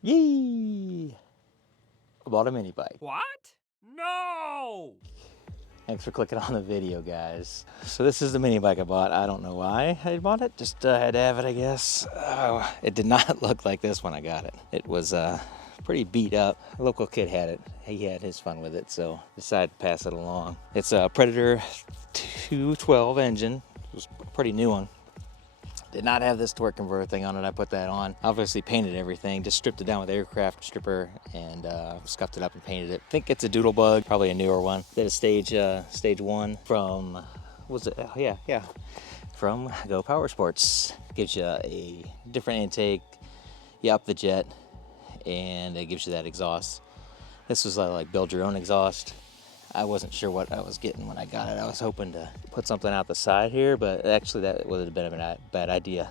Yee! I bought a mini bike. What? No! Thanks for clicking on the video, guys. So this is the mini bike I bought. I don't know why I bought it. Just had to have it, I guess. It did not look like this when I got it. It was pretty beat up. A local kid had it. He had his fun with it, so decided to pass it along. It's a Predator 212 engine. It was a pretty new one. Did not have this torque converter thing on it. I put that on. Obviously painted everything. Just stripped it down with aircraft stripper and scuffed it up and painted it. I think it's a Doodlebug, probably a newer one. Did a stage one from, what was it? Oh, yeah. From Go Power Sports. Gives you a different intake. You up the jet, and it gives you that exhaust. This was like build your own exhaust. I wasn't sure what I was getting when I got it. I was hoping to put something out the side here, but actually that would have been a bad idea.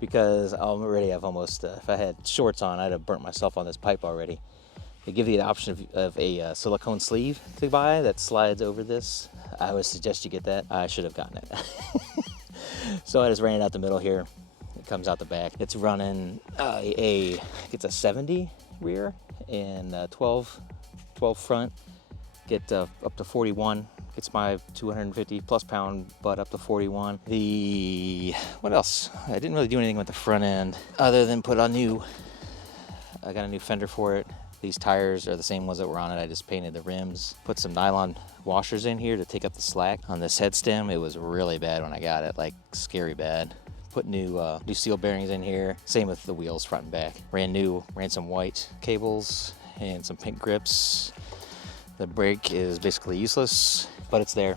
Because already I've almost, if I had shorts on, I'd have burnt myself on this pipe already. They give you the option of a silicone sleeve to buy that slides over this. I would suggest you get that. I should have gotten it. So I just ran it out the middle here. It comes out the back. It's running it's a 70 rear and 12 front, get up to 41, gets my 250 plus pound butt up to 41. What else? I didn't really do anything with the front end other than put on I got a new fender for it. These tires are the same ones that were on it. I just painted the rims, put some nylon washers in here to take up the slack on this head stem. It was really bad when I got it, like scary bad. Put new seal bearings in here. Same with the wheels front and back. Ran some white cables and some pink grips. The brake is basically useless, but it's there.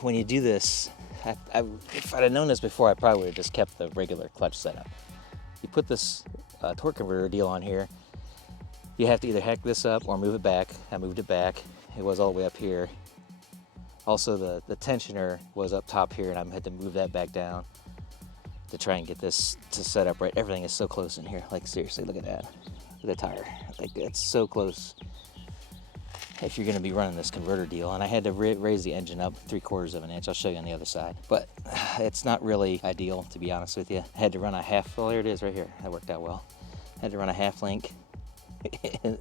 When you do this, if I'd have known this before, I probably would have just kept the regular clutch setup. You put this torque converter deal on here, you have to either hack this up or move it back. I moved it back. It was all the way up here. Also, the tensioner was up top here, and I had to move that back down to try and get this to set up right. Everything is so close in here. Like, seriously, look at that. Look at the tire. Like, it's so close if you're going to be running this converter deal. And I had to raise the engine up 3/4 of an inch. I'll show you on the other side. But it's not really ideal, to be honest with you. I had to run a half, well, there it is right here. That worked out well. I had to run a half link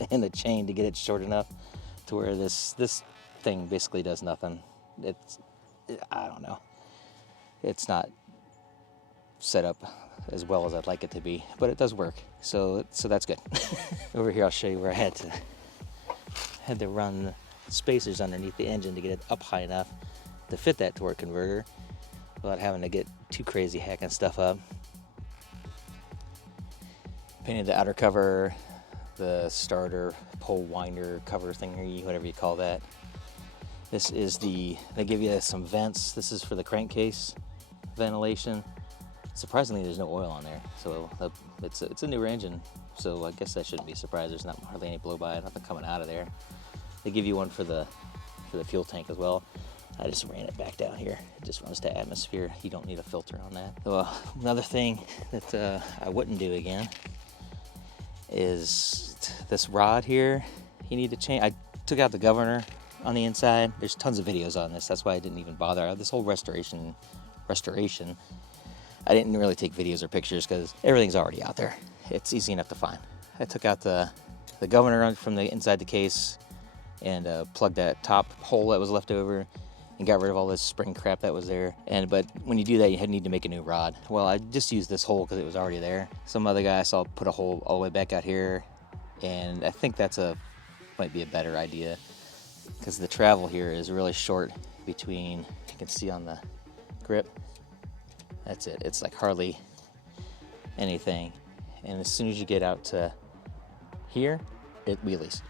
in the chain to get it short enough to where this thing basically does nothing. I don't know. It's not set up as well as I'd like it to be, but it does work. So that's good. Over here, I'll show you where I had to run spacers underneath the engine to get it up high enough to fit that torque converter without having to get too crazy hacking stuff up. Painted the outer cover, the starter pole winder cover thingy, whatever you call that. This is they give you some vents. This is for the crankcase ventilation. Surprisingly, there's no oil on there, so it's a newer engine, so I guess I shouldn't be surprised. There's not hardly any blow-by, nothing coming out of there. They give you one for the fuel tank as well. I just ran it back down here. It just runs to atmosphere. You don't need a filter on that. So, another thing that I wouldn't do again is this rod here. You need to change. I took out the governor on the inside. There's tons of videos on this. That's why I didn't even bother. This whole restoration. I didn't really take videos or pictures because everything's already out there. It's easy enough to find. I took out the governor from the inside the case and plugged that top hole that was left over and got rid of all this spring crap that was there. But when you do that, you need to make a new rod. Well, I just used this hole because it was already there. Some other guy I saw put a hole all the way back out here, and I think might be a better idea because the travel here is really short between, you can see on the grip. That's it. It's like hardly anything. And as soon as you get out to here, it wheelies.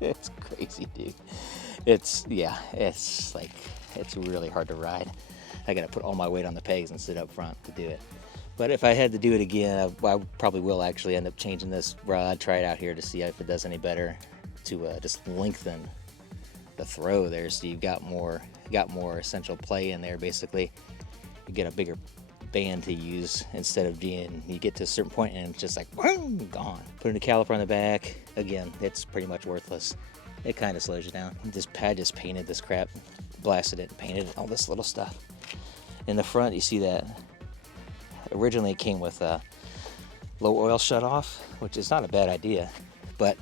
It's crazy, dude. It's really hard to ride. I got to put all my weight on the pegs and sit up front to do it. But if I had to do it again, I probably will actually end up changing this rod, try it out here to see if it does any better, to just lengthen the throw there, so you've got more essential play in there. Basically, you get a bigger band to use instead of you get to a certain point and it's just like boom, gone. Putting a caliper on the back, again, it's pretty much worthless. It kind of slows you down. I just painted this crap, blasted it, painted all this little stuff. In the front, you see that originally it came with low oil shut off, which is not a bad idea, but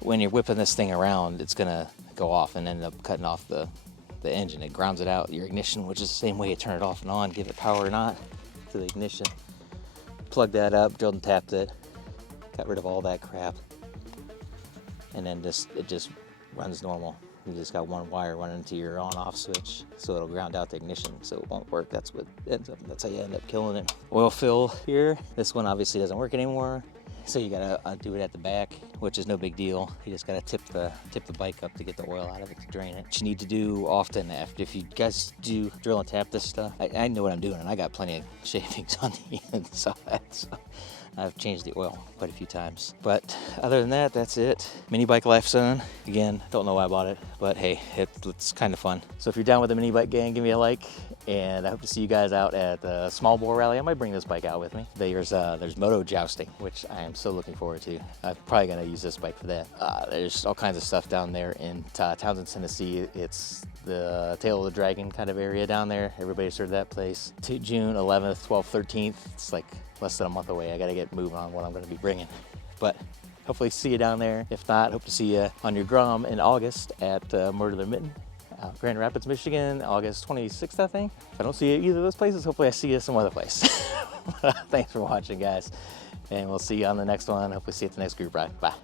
when you're whipping this thing around, it's gonna go off and end up cutting off the engine. It grounds it out, your ignition, which is the same way you turn it off and on, give it power or not to the ignition. Plug that up, drilled and tapped it, got rid of all that crap, and then it just runs normal. You just got one wire running into your on-off switch, so it'll ground out the ignition, so it won't work. That's how you end up killing it. Oil fill here. This one obviously doesn't work anymore, so you gotta do it at the back, which is no big deal. You just gotta tip the bike up to get the oil out of it to drain it. What you need to do often, if you guys do drill and tap this stuff, I know what I'm doing, and I got plenty of shavings on the inside, so I've changed the oil quite a few times. But other than that, that's it. Mini bike life zone. Again, don't know why I bought it, but hey, it's kind of fun. So if you're down with the mini bike gang, give me a like, and I hope to see you guys out at the small bore rally. I might bring this bike out with me. There's moto jousting, which I am so looking forward to. I'm probably gonna use this bike for that. There's all kinds of stuff down there in Towsend, Tennessee. It's the Tail of the Dragon kind of area down there. Everybody's heard of that place. June 11th, 12th, 13th. It's like less than a month away. I gotta get moving on what I'm gonna be bringing. But hopefully see you down there. If not, hope to see you on your Grom in August at Murder Mitten, Grand Rapids, Michigan, August 26th, I think. If I don't see you either of those places, hopefully I see you some other place. Thanks for watching, guys. And we'll see you on the next one. Hopefully see you at the next group ride. Bye.